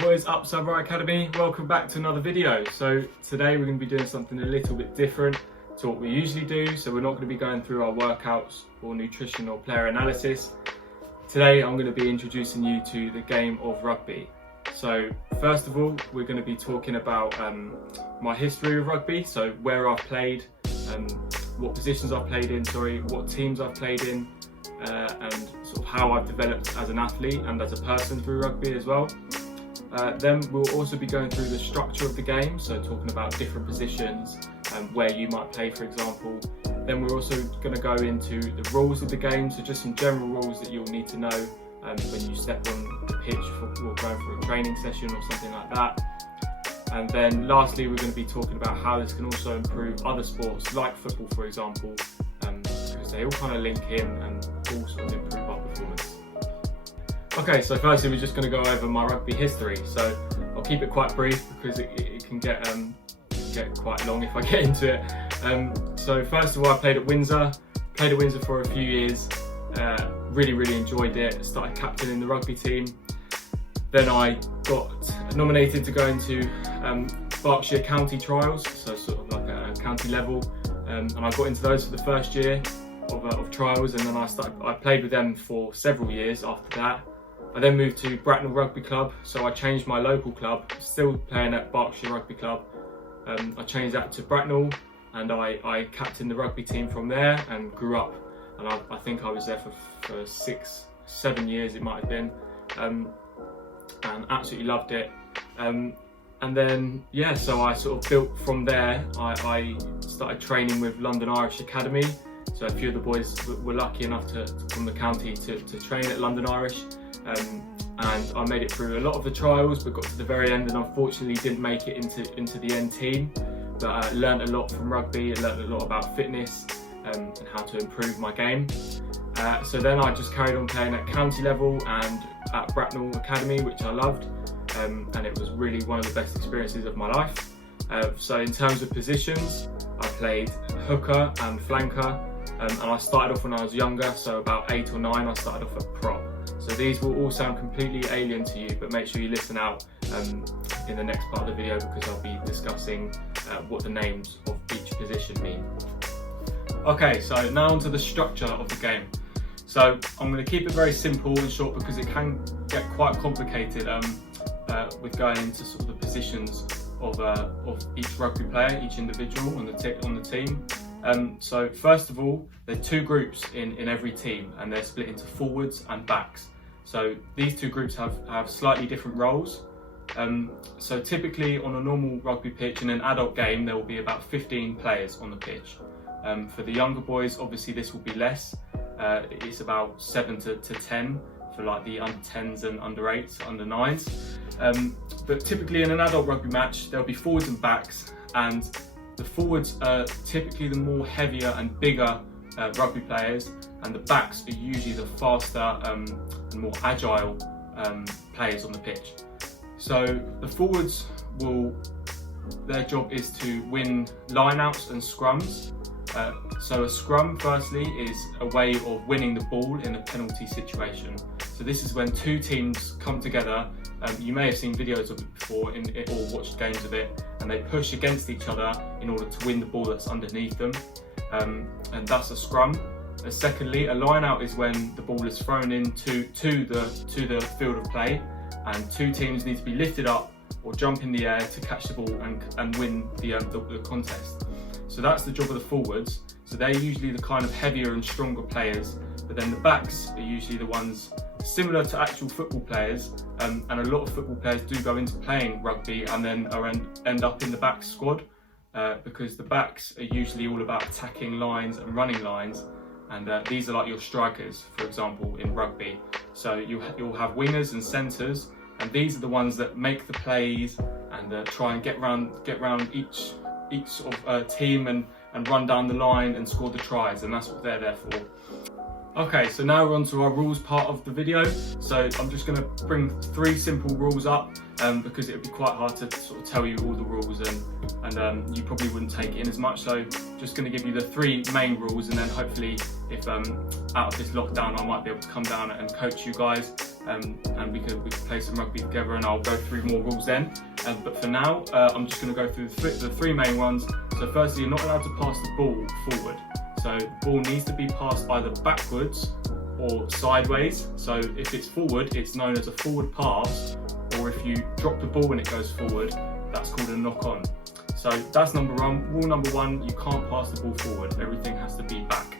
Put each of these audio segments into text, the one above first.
What is up, Samurai Academy? Welcome back to another video. So today we're going to be doing something a little bit different to what we usually do. So we're not going to be going through our workouts or nutrition or player analysis. Today I'm going to be introducing you to the game of rugby. So first of all, we're going to be talking about my history of rugby. So where I've played, what positions I've played in, what teams I've played in, and sort of how I've developed as an athlete and as a person through rugby as well. Then we'll also be going through the structure of the game, so talking about different positions and where you might play, for example. Then we're also going to go into the rules of the game, so just some general rules that you'll need to know when you step on the pitch or going for a training session or something like that. And then lastly, we're going to be talking about how this can also improve other sports like football, for example, because they all kind of link in and all sort of improve our performance. Okay, so firstly we're just going to go over my rugby history. So I'll keep it quite brief because it can get quite long if I get into it. So first of all, I played at Windsor for a few years. Really enjoyed it. Started captaining the rugby team. Then I got nominated to go into Berkshire County trials, so sort of like a county level, and I got into those for the first year of trials, and then I played with them for several years after that. I then moved to Bracknell Rugby Club, so I changed my local club, still playing at Berkshire Rugby Club. I changed that to Bracknell, and I captained the rugby team from there and grew up. And I think I was there for 6-7 years, it might have been, and absolutely loved it. And then, yeah, so I sort of built from there. I started training with London Irish Academy, so a few of the boys were lucky enough from the county to train at London Irish. And I made it through a lot of the trials, but got to the very end and unfortunately didn't make it into the end team. But I learned a lot from rugby, I learned a lot about fitness and how to improve my game. So then I just carried on playing at county level and at Bracknell Academy, which I loved, and it was really one of the best experiences of my life. So in terms of positions, I played hooker and flanker, and I started off when I was younger, so about 8 or 9 I started off at prop. So these will all sound completely alien to you, but make sure you listen out in the next part of the video, because I'll be discussing what the names of each position mean. Okay, so now onto the structure of the game. So I'm going to keep it very simple and short because it can get quite complicated with going into sort of the positions of each rugby player, each individual on the team. So first of all, there are 2 groups in every team, and they're split into forwards and backs. So these 2 groups have slightly different roles. So typically on a normal rugby pitch in an adult game, there will be about 15 players on the pitch. For the younger boys, obviously this will be less. It's about 7 to 10 for like the under 10s and under 8s, under 9s. But typically in an adult rugby match, there'll be forwards and backs, and the forwards are typically the more heavier and bigger rugby players, and the backs are usually the faster and more agile players on the pitch. So the forwards their job is to win lineouts and scrums. So a scrum, firstly, is a way of winning the ball in a penalty situation. So this is when 2 teams come together. You may have seen videos of it before or watched games of it, and they push against each other in order to win the ball that's underneath them, and that's a scrum. Secondly, a line-out is when the ball is thrown into the field of play, and 2 teams need to be lifted up or jump in the air to catch the ball and win the contest. So that's the job of the forwards. So they're usually the kind of heavier and stronger players, but then the backs are usually the ones similar to actual football players, and a lot of football players do go into playing rugby and then end up in the back squad, because the backs are usually all about attacking lines and running lines, and these are like your strikers, for example, in rugby. So you'll have wingers and centres, and these are the ones that make the plays and try and get round each sort of team and run down the line and score the tries, and that's what they're there for. Okay, so now we're on to our rules part of the video. So I'm just going to bring 3 simple rules up because it would be quite hard to sort of tell you all the rules, and you probably wouldn't take it in as much. So just going to give you the 3 main rules, and then hopefully if out of this lockdown I might be able to come down and coach you guys and we could play some rugby together, and I'll go through more rules then. But for now, I'm just going to go through the three main ones. So firstly, you're not allowed to pass the ball forward. So the ball needs to be passed either backwards or sideways. So if it's forward, it's known as a forward pass, or if you drop the ball when it goes forward, that's called a knock-on. So that's number one. Rule number one, you can't pass the ball forward. Everything has to be back.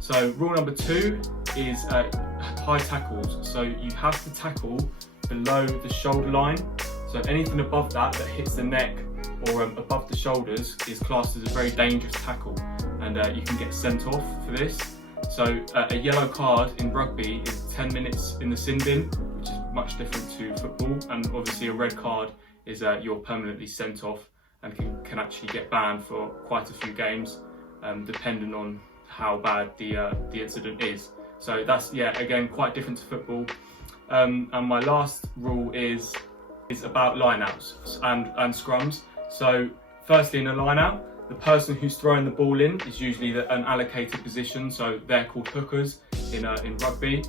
So rule number two is high tackles. So you have to tackle below the shoulder line. So anything above that hits the neck or above the shoulders is classed as a very dangerous tackle, and you can get sent off for this. So a yellow card in rugby is 10 minutes in the sin bin, which is much different to football, and obviously a red card is you're permanently sent off and can actually get banned for quite a few games, depending on how bad the incident is. So that's, yeah, again, quite different to football. And my last rule is about line-outs and scrums. So firstly, in a line-out, the person who's throwing the ball in is usually an allocated position, so they're called hookers in rugby.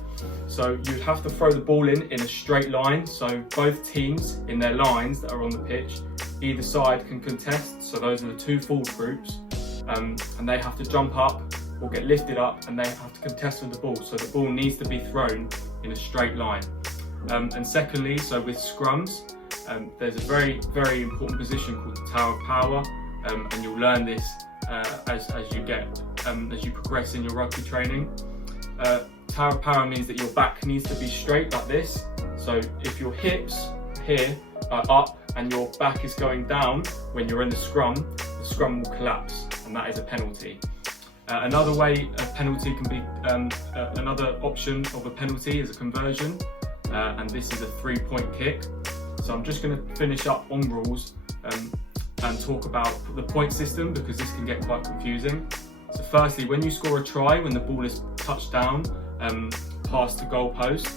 So you'd have to throw the ball in a straight line, so both teams in their lines that are on the pitch, either side can contest, so those are the two forward groups, and they have to jump up or get lifted up, and they have to contest with the ball, so the ball needs to be thrown in a straight line. And secondly, so with scrums, there's a very, very important position called the Tower of Power, and you'll learn this as you progress in your rugby training. Tower of Power means that your back needs to be straight like this. So if your hips here are up and your back is going down when you're in the scrum will collapse, and that is a penalty. Another way a penalty can be, another option of a penalty is a conversion, and this is a 3-point kick. So I'm just going to finish up on rules and talk about the point system, because this can get quite confusing. So firstly, when you score a try, when the ball is touched down past the goal post,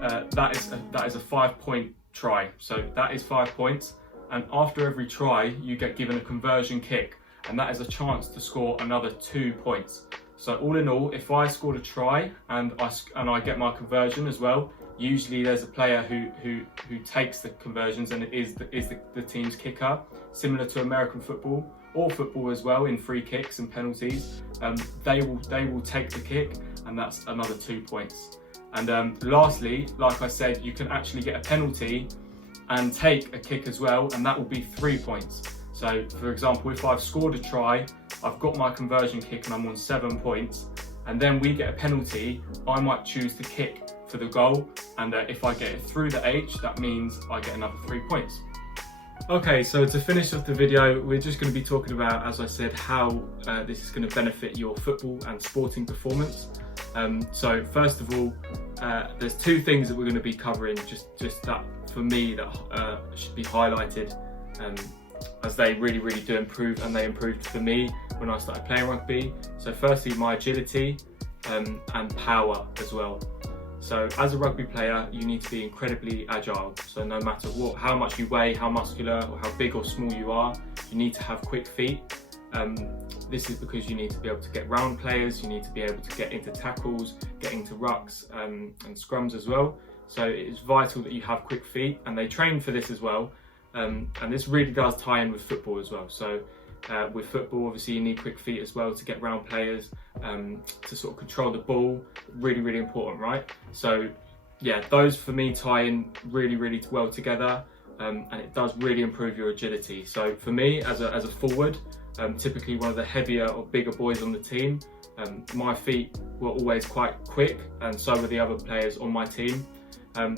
that is a 5-point try. So that is 5 points, and after every try you get given a conversion kick, and that is a chance to score another 2 points. So all in all, if I scored a try and I get my conversion as well, usually there's a player who takes the conversions, and it is the team's kicker, similar to American football or football as well in free kicks and penalties. They will take the kick, and that's another 2 points. And lastly, like I said, you can actually get a penalty and take a kick as well, and that will be 3 points. So for example, if I've scored a try, I've got my conversion kick and I'm on 7 points, and then we get a penalty, I might choose to kick for the goal, and if I get it through the H, that means I get another 3 points. Okay, so to finish off the video, we're just going to be talking about, as I said, how this is going to benefit your football and sporting performance. So first of all, there's two things that we're going to be covering, just that for me that should be highlighted, as they really do improve, and they improved for me when I started playing rugby. So firstly, my agility and power as well. So as a rugby player, you need to be incredibly agile. So no matter how much you weigh, how muscular or how big or small you are, you need to have quick feet. This is because you need to be able to get round players, you need to be able to get into tackles, get into rucks and scrums as well. So it is vital that you have quick feet, and they train for this as well. And this really does tie in with football as well. So with football, obviously you need quick feet as well to get round players, to sort of control the ball. Really important, right? So yeah, those for me tie in really well together, and it does really improve your agility. So for me as a forward, typically one of the heavier or bigger boys on the team, my feet were always quite quick, and so were the other players on my team.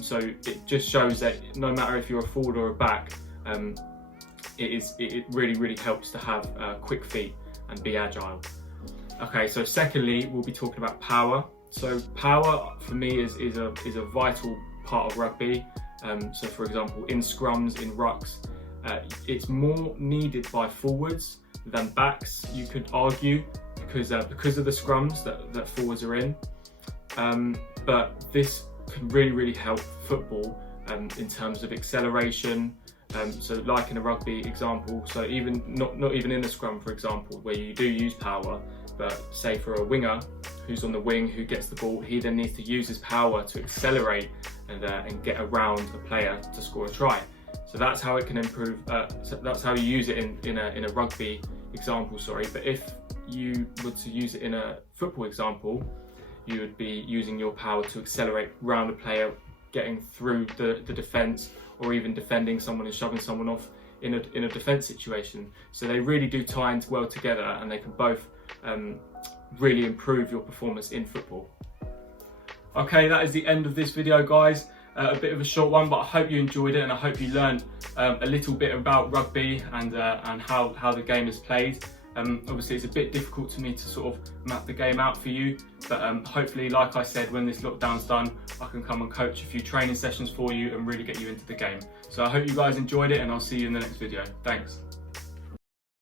So it just shows that no matter if you're a forward or a back, it really helps to have quick feet and be agile. Okay, so secondly, we'll be talking about power. So power for me is a vital part of rugby. So for example, in scrums, in rucks, it's more needed by forwards than backs, you could argue, because of the scrums that forwards are in. But this can really help football in terms of acceleration. So like in a rugby example, so even not even in a scrum, for example, where you do use power, But say for a winger who's on the wing, who gets the ball, he then needs to use his power to accelerate and get around a player to score a try. So that's how it can improve. So that's how you use it in a rugby example. Sorry, but if you were to use it in a football example, you would be using your power to accelerate around a player, getting through the defence, or even defending someone and shoving someone off in a defence situation. So they really do tie in well together, and they can both really improve your performance in football. Okay, that is the end of this video, guys. A bit of a short one, but I hope you enjoyed it, and I hope you learned a little bit about rugby and how the game is played. Obviously it's a bit difficult to me to sort of map the game out for you, but hopefully, like I said, when this lockdown's done, I can come and coach a few training sessions for you and really get you into the game. So I hope you guys enjoyed it, and I'll see you in the next video. Thanks.